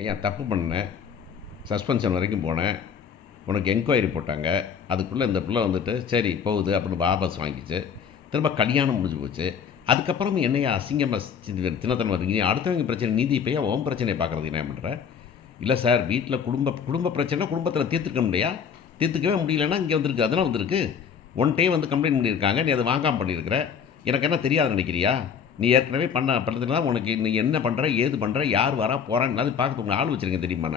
ஏன் தப்பு பண்ணேன், சஸ்பென்ஷன் வரைக்கும் போனேன், உனக்கு என்கொயரி போட்டாங்க. அதுக்குள்ளே இந்த பிள்ளை வந்துட்டு சரி போகுது அப்படின்னு வாபஸ் வாங்கிச்சு. திரும்ப கல்யாணம் முடிஞ்சு போச்சு. அதுக்கப்புறம் என்னையா அசிங்கமாக தினத்தனம் வரீங்க, அடுத்தவங்க பிரச்சனை நீதி இப்போயா உன் பிரச்சனையை பார்க்குறது என்ன பண்ணுற? இல்லை சார், வீட்டில் குடும்ப பிரச்சனை குடும்பத்தில் தீர்த்துக்க முடியா, தீர்த்துக்கவே முடியலன்னா இங்கே வந்திருக்கு, அதெல்லாம் வந்திருக்கு. ஒன் டைம் வந்து கம்ப்ளைண்ட் பண்ணியிருக்காங்க, நீ அதை வாங்காமல் பண்ணியிருக்கிற. எனக்கு என்ன தெரியாது நினைக்கிறியா? நீ ஏற்கனவே பண்ணதுல தான் உனக்கு நீ என்ன பண்ணுற ஏது பண்ணுற யார் வரா போகிறான்னு அது பார்க்க உங்கள் ஆள் வச்சுருக்கேன் தெரியுமா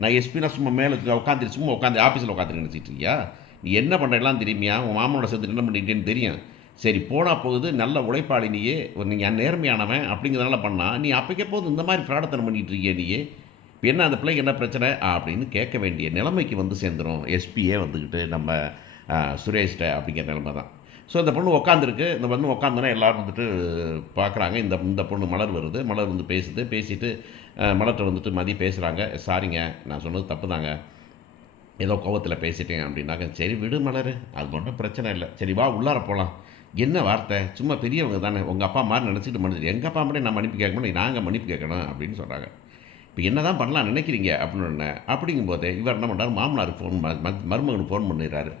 நான் எஸ்பினா சும்மா மேலே உட்காந்துரு சும்மா உட்காந்து ஆஃபீஸில் உட்காந்துரு நினச்சிட்டு இருக்கியா? நீ என்ன பண்ணுறலாம் தெரியுமியா? உன் மாமனோட சேர்த்து என்ன பண்ணிட்டேன்னு தெரியும். சரி போனால் போகுது, நல்ல உழைப்பாளி நீயே, நீங்கள் நேர்மையானவன் அப்படிங்கிறதுனால பண்ணால் நீ அப்போக்கே போது இந்த மாதிரி ஃப்ராடத்தனம் பண்ணிகிட்டு இருக்கிய நீயே. இப்போ என்ன அந்த பிள்ளைக்கு என்ன பிரச்சனை அப்படின்னு கேட்க வேண்டிய நிலைமைக்கு வந்து சேர்ந்துடும் எஸ்பியே வந்துக்கிட்டு நம்ம சுரேஷ்ட அப்படிங்கிற நிலைமை தான். ஸோ இந்த பொண்ணு உட்காந்துருக்கு, இந்த பொண்ணு உட்காந்தோன்னா எல்லோரும் வந்துட்டு பார்க்குறாங்க. இந்த இந்த பொண்ணு மலர் வருது, மலர் வந்து பேசுது, பேசிட்டு மலர்கிட்ட வந்துட்டு மதி பேசுகிறாங்க. சாரிங்க, நான் சொன்னது தப்பு தாங்க, ஏதோ கோவத்தில் பேசிட்டேன் அப்படின்னாங்க. சரி விடு மலர், அது ஒன்றும் பிரச்சனை இல்லை, சரி வா உள்ளார போகலாம். என்ன வார்த்தை, சும்மா பெரியவங்க தானே, உங்கள் அப்பா மாதிரி நினச்சிட்டு மன்னிச்சு, எங்கள் அப்பா மாதிரி நான் மன்னிப்பு கேட்கணும், நாங்கள் மன்னிப்பு கேட்கணும் அப்படின்னு சொல்கிறாங்க. இப்போ என்ன தான் பண்ணலாம் நினைக்கிறீங்க அப்படின்னு. அப்படிங்கும்போது இவர் என்ன பண்ணுறாரு, மாமனாருக்கு ஃபோன் மருமகனுக்கு ஃபோன் பண்ணிடுறாரு.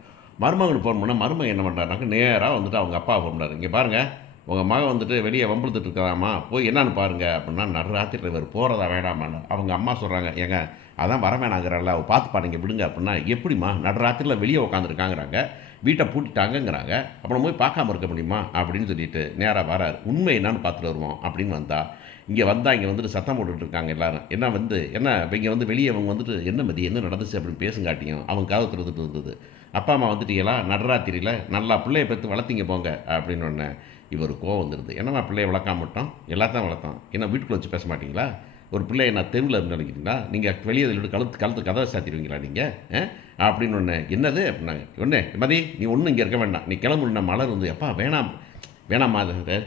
மருமகனுக்கு ஃபோன் பண்ணால் மருமகன் என்ன பண்ணுறாருனாக்க நேராக வந்துட்டு அவங்க அப்பா ஃபோன் பண்ணார். இங்கே பாருங்கள், உங்கள் மகன் வந்துட்டு வெளியே வம்பிழுத்துட்டு இருக்கிறாமா, போய் என்னான்னு பாருங்கள் அப்படின்னா. நடுராத்திரி இவர் போகிறதா வேண்டாமான்னு அவங்க அம்மா சொல்கிறாங்க. ஏங்க அதான் வர வேணாங்கிறாள், அவள் பார்த்துப்பா நீங்கள் விடுங்க அப்படின்னா. எப்படிம்மா நடுராத்திரியில் வெளியே உட்காந்துருக்காங்கிறாங்க, வீட்டை பூட்டிட்டாங்கங்கிறாங்க, அப்புறம் போய் பார்க்காம இருக்க முடியுமா அப்படின்னு சொல்லிட்டு நேராக வரார். உண்மை என்னான்னு பார்த்துட்டு வருவோம் அப்படின்னு வந்தால் இங்கே வந்துட்டு சத்தம் போட்டுட்ருக்காங்க எல்லோரும். என்ன இப்போ இங்கே வந்து வெளியே அவங்க வந்துட்டு என்ன மதி என்ன நடந்துச்சு அப்படின்னு பேசுங்காட்டியும் அவங்க காது திறந்துட்டு இருந்தது. அப்பா அம்மா வந்துட்டீங்களா நடுராத்திரியில், நல்லா பிள்ளையை பெற்று வளர்த்திங்க போங்க அப்படின்னு ஒன்று. இவர் கோவம் வந்துடுது. என்னம்மா பிள்ளையை வளர்க்காம விட்டோம், எல்லாத்தான் வளர்த்தோம், என்ன வீட்டுக்குள்ளே வச்சு பேச மாட்டிங்களா? ஒரு பிள்ளையை நான் தெருவில் இருந்து நினைக்கிறீங்களா? நீங்கள் வெளியே விட்டு கழுத்து கதவை சாத்திடுவீங்களா நீங்கள் அப்படின்னு ஒன்று. என்னது அப்படின்னாங்க. ஒன்று மதி, நீ ஒன்றும் இங்கே இருக்க வேண்டாம், நீ கிளம்புன. மலர் வந்து எப்பா வேணாம்மா அது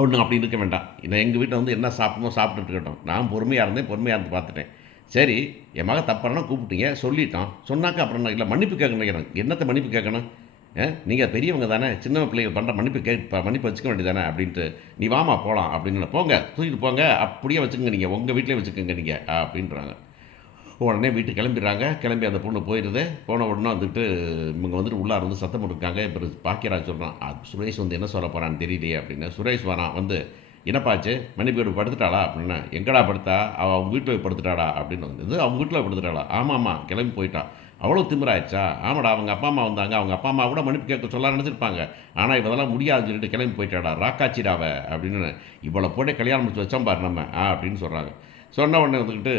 ஒன்றும் அப்படி இருக்க வேண்டாம், நான் எங்கள் வீட்டில் வந்து என்ன சாப்பிடணும் சாப்பிட்டுட்டு இருக்கட்டும், நான் பொறுமையாக இருந்து பார்த்துட்டேன். சரி என் மக தப்பானா கூப்பிட்டீங்க, சொல்லிட்டோம், சொன்னாக்க அப்புறம் இல்லை மன்னிப்பு கேட்கணும். எனக்கு என்னத்தை மன்னிப்பு கேட்கணும்? நீங்கள் பெரியவங்க தானே, சின்ன பிள்ளைகள் பண்ணுற மன்னிப்பு வச்சுக்க வேண்டியதானே அப்படின்ட்டு. நீ வாமா போகலாம் அப்படின்னு. போங்க தூக்கிட்டு போங்க, அப்படியே வச்சுக்கோங்க, நீங்கள் உங்கள் வீட்டிலே வச்சுக்கோங்க நீங்கள் அப்படின்றாங்க. உடனே வீட்டுக்கு கிளம்பிடுறாங்க. கிளம்பி அந்த பொண்ணு போயிடுது. போன உடனே வந்துட்டு இவங்க வந்துட்டு உள்ளார வந்து சத்தம் போட்டுருக்காங்க. இப்போ பாக்கியராஜ் சொல்கிறான், சுரேஷ் வந்து என்ன சொல்ல போகிறான்னு தெரியலையே அப்படின்னு. சுரேஷ் வரான் வந்து, என்னப்பாச்சு மன்னிப்பு கேட்டு படுத்துட்டாளா அப்படின்னா. எங்கடா படுத்தா, அவள் அவங்க வீட்டில் போய் படுத்துட்டாடா அப்படின்னு வந்து. அவங்க வீட்டில் படுத்துட்டாளா? ஆமாம்மா கிளம்பி போயிட்டான். அவ்வளோ திமிராயிடுச்சா? ஆமாடா, அவங்க அப்பா அம்மா வந்தாங்க, அவங்க அப்பா அம்மா கூட மன்னிப்பு கேட்க சொல்ல நினச்சிருப்பாங்க, ஆனால் இதெல்லாம் முடியாதுன்னு சொல்லிட்டு கிளம்பி போயிட்டாடா, ராக்காச்சிடாவ அப்படின்னு. இவ்வளோ போட்டே கல்யாணம் முடிச்சு வச்சோம் பாரு நம்ம அப்படின்னு சொல்கிறாங்க. சொன்ன உடனே வந்துக்கிட்டு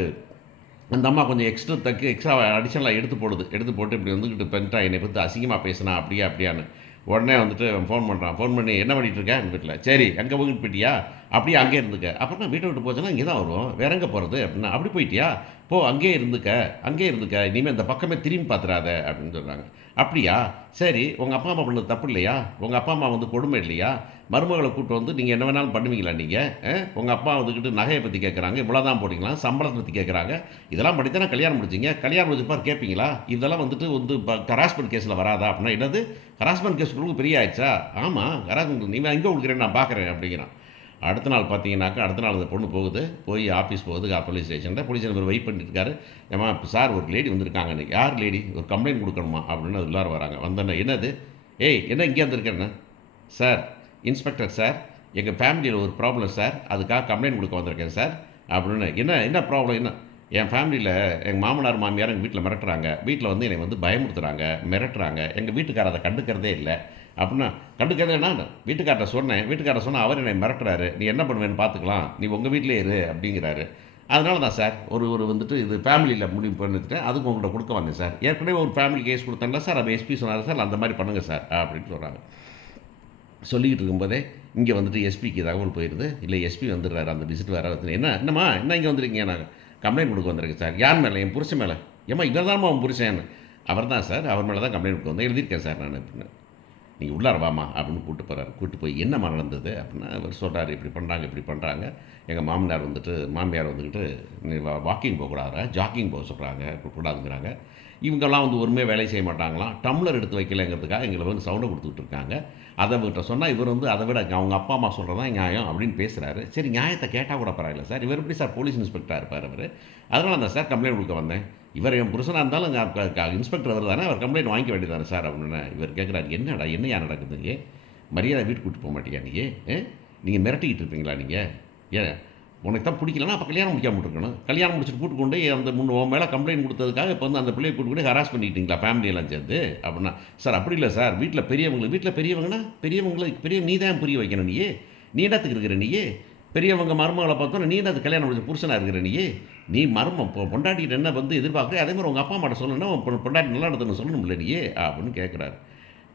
அந்த அம்மா கொஞ்சம் எக்ஸ்ட்ரா அடிஷனலாக எடுத்து போட்டு இப்படி வந்துக்கிட்டு பண்ணிட்டா, என்னை பற்றி அசிங்கமாக பேசினா அப்படியான்னு. உடனே வந்துட்டு ஃபோன் பண்ணுறான். ஃபோன் பண்ணி என்ன பண்ணிகிட்டு இருக்கேன் எங்கள் வீட்டில். சரி அங்கே வீட்டு போயிட்டியா, அப்படியே அங்கே இருந்துக்க. அப்புறம் வீட்டை விட்டு போச்சுன்னா இங்கே தான் வரும், வேற எங்கே போகிறது அப்படின்னா. அப்படி போயிட்டியா, போ அங்கேயே இருந்துக்க, இனிமேல் இந்த பக்கமே திரும்பி பார்த்துடாத அப்படின்னு சொல்கிறாங்க. அப்படியா, சரி உங்கள் அப்பா அம்மா பண்ணது தப்பு இல்லையா? உங்கள் அப்பா அம்மா வந்து கொடுமை இல்லையா? மருமகளை கூப்பிட்டு வந்து நீங்கள் என்ன வேணாலும் பண்ணுவீங்களா நீங்கள்? உங்கள் அப்பா வந்துக்கிட்டு நகையை பற்றி கேட்குறாங்க, இவ்வளோ தான் போட்டிங்களா, சம்பளத்தை பற்றி கேட்குறாங்க, இதெல்லாம் படி தானே கல்யாணம் முடிச்சிங்க, கல்யாணம் முடிச்சப்பார் கேட்பீங்களா? இதெல்லாம் வந்துட்டு ஹராஸ்மெண்ட் கேஸில் வராதா அப்படின்னா. என்னது ஹராஸ்மெண்ட் கேஸ் கொடுக்க பெரிய ஆயிடுச்சா? ஆமாம் ஹராஸ்மெண்ட், நீ எங்கே கொடுக்குறேன்னு நான் பார்க்குறேன் அப்படிங்கிறான். அடுத்த நாள் பார்த்தீங்கன்னாக்கா, அடுத்த நாள் அந்த பொண்ணு போகுது, போய் ஆஃபீஸ் போகுது, போலீஸ் ஸ்டேஷனில். போலீஸ் ஸ்டேஷன் வெயிட் பண்ணிட்டு இருக்காரு. ஏமா சார் ஒரு லேடி வந்திருக்காங்க, யார் லேடி, ஒரு கம்ப்ளைண்ட் கொடுக்கணுமா அப்படின்னு அது எல்லாரும் வராங்க. வந்தோன்னே என்னது, ஏய் என்ன இங்கே வந்திருக்கேன்னு. சார் இன்ஸ்பெக்டர் சார், எங்கள் ஃபேமிலியில் ஒரு ப்ராப்ளம் சார், அதுக்காக கம்ப்ளைண்ட் கொடுக்க வந்திருக்கேன் சார் அப்படின்னு. என்ன ப்ராப்ளம், என்ன? என் ஃபேமிலியில் எங்கள் மாமனார் மாமியார் எங்கள் வீட்டில் மிரட்டுறாங்க, வீட்டில் வந்து என்னை வந்து பயமுறுத்துறாங்க, மிரட்டுறாங்க, எங்கள் வீட்டுக்காரர் அதை கண்டுக்கிறதே இல்லை அப்படின்னா. கண்டுக்கிறதேன்னா வீட்டுக்காரரை சொன்னால் அவர் என்னை மிரட்டுறாரு, நீ என்ன பண்ணுவேன்னு பார்த்துக்கலாம், நீ உங்கள் வீட்டிலே இரு அப்படிங்கிறாரு. அதனால தான் சார் ஒரு வந்துட்டு இது ஃபேமிலியில் முடிவு பண்ணிட்டுட்டேன், அதுக்கு உங்கள்கிட்ட கொடுக்க வந்தேன் சார். ஏற்கனவே ஒரு ஃபேமிலி கேஸ் கொடுத்தேன்ல சார், அது எஸ்பி சொன்னார் சார், அந்த மாதிரி பண்ணுங்கள் சார் அப்படின்னு சொல்கிறாங்க. சொல்லிக்கிட்டு இருக்கும்போதே இங்கே வந்துட்டு எஸ்பிக்கு தகவல் போயிடுது. இல்லை எஸ்பி வந்துடுறாரு, அந்த விசிட் வேறு என்னம்மா என்ன இங்கே வந்துருக்கீங்க, நான் கம்ப்ளைண்ட் கொடுக்க வந்திருக்கேன் சார். யார் மேலே? என் புருஷன் மேலே. ஏம்மா இவர் தான்மா அவன் புருஷன். அவர் தான் சார், அவர் மேலே தான் கம்ப்ளைண்ட் கொடுக்க வந்தேன், எழுதியிருக்கேன் சார் நான் அப்படின்னு. நீங்கள் உள்ளார வாமா அப்படின்னு கூப்பிட்டு போகிறாரு. கூப்பிட்டு போய் என்னம்மா நடந்தது அப்படின்னா அவர் சொல்கிறார், இப்படி பண்ணுறாங்க எங்கள் மாமியார் வந்துக்கிட்டு நீ வாக்கிங் போகக்கூடாதுடா, ஜாக்கிங் போக சொல்கிறாங்க, கூடாதுங்கிறாங்க. இவங்கெல்லாம் வந்து ஒருமே வேலை செய்ய மாட்டாங்களாம். டம்ளர் எடுத்து வைக்கலைங்கிறதுக்காக எங்களை வந்து சவுண்டை கொடுத்துக்கிட்டு இருக்காங்க. அதை இவர்கிட்ட சொன்னால் இவர் வந்து அதை விட அவங்க அப்பா அம்மா சொல்கிறது தான் நியாயம் அப்படின்னு பேசுகிறாரு. சரி, நியாயத்தை கேட்டால் கூட பரவாயில்ல சார், இவர் எப்படி சார் போலீஸ் இன்ஸ்பெக்டராக இருப்பார் அவர்? அதனால தான் சார் கம்ப்ளைண்ட் கொடுக்க வந்தேன். இவர் என் புருஷனாக இருந்தாலும் இன்ஸ்பெக்டர் அவர் தானே, அவர் கம்ப்ளைண்ட் வாங்கிக்க வேண்டியதானே சார் அப்படின்னு இவர் கேட்குறாரு. என்னையா நடக்குது? மரியாதை வீட்டுக்கு கூப்பிட்டு போக மாட்டியா நீங்கள் மிரட்டிக்கிட்டு இருப்பீங்களா நீங்கள்? ஏன் உனக்கு தான் பிடிக்கலன்னா அப்போ கல்யாணம் முடிக்காம இருக்கணும். கல்யாணம் முடிச்சுட்டு கூட்டு கொண்டு அந்த உன் மேலே கம்ப்ளைண்ட் கொடுத்ததுக்காக இப்போ வந்து அந்த பிள்ளையை கூட்டு கொண்டு ஹராஸ் பண்ணிக்கிட்டீங்களா ஃபேமிலியெல்லாம் சேர்ந்து அப்படின்னா? சார் அப்படி இல்லை சார், வீட்டில் பெரியவங்கன்னா பெரிய நீ தான் புரிய வைக்கணும். நீ என்னத்துக்கு இருக்கிற பெரியவங்க மருமகளை பார்த்தோன்னா நீ என்னது கல்யாணம் முடிச்ச புருஷனாக இருக்கிற நீ மருமம் பொண்டாட்டிகிட்ட என்ன வந்து எதிர்பார்க்குற அதே மாதிரி உங்கள் அப்பா அம்மாட்ட சொல்லணும், பொண்டாட்டி நல்லா நடத்துன்னு சொல்லணும் இல்லை அப்படின்னு கேட்குறாரு.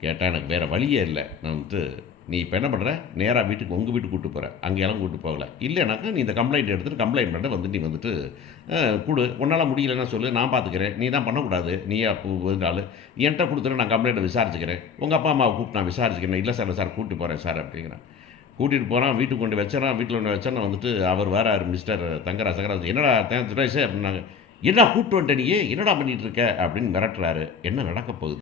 கேட்டால் எனக்கு வேறு வழியே இல்லை. நான் வந்துட்டு நீ இப்போ என்ன பண்ணுற, நேராக உங்கள் வீட்டுக்கு கூப்பிட்டு போகிற, அங்கேயெல்லாம் கூப்பிட்டு போகல. இல்லைனாக்கா நீ இந்த கம்ப்ளைண்ட் எடுத்துகிட்டு கம்ப்ளைண்ட் பண்ண வந்து நீ வந்துட்டு கொடு, உன்னால் முடியலன்னா சொல்லு, நான் பார்த்துக்கிறேன். நீ தான் பண்ணக்கூடாது, நீயே இருந்தாலும் என்கிட்ட கொடுத்துட்டு நான் கம்ப்ளைண்ட்டை விசாரிச்சுக்கிறேன், உங்கள் அப்பா அம்மாவை கூப்பிட்டு நான் விசாரிச்சுக்கிறேன். இல்லை சார் கூப்பிட்டு போகிறேன் சார் அப்படிங்கிறேன். கூட்டிகிட்டு போகிறான், வீட்டுக்கு கொண்டு வச்சிடறான். வீட்டில் கொண்டு வச்சேன்னா வந்துட்டு அவர் வேறு மிஸ்டர் தங்கராஜ் என்னடா சுரேஷ் அப்படின்னாங்க. என்ன கூப்பிட்டு வந்துட்ட என்னடா பண்ணிகிட்டு இருக்க அப்படின்னு மிரட்டுறாரு. என்ன நடக்க போகுது?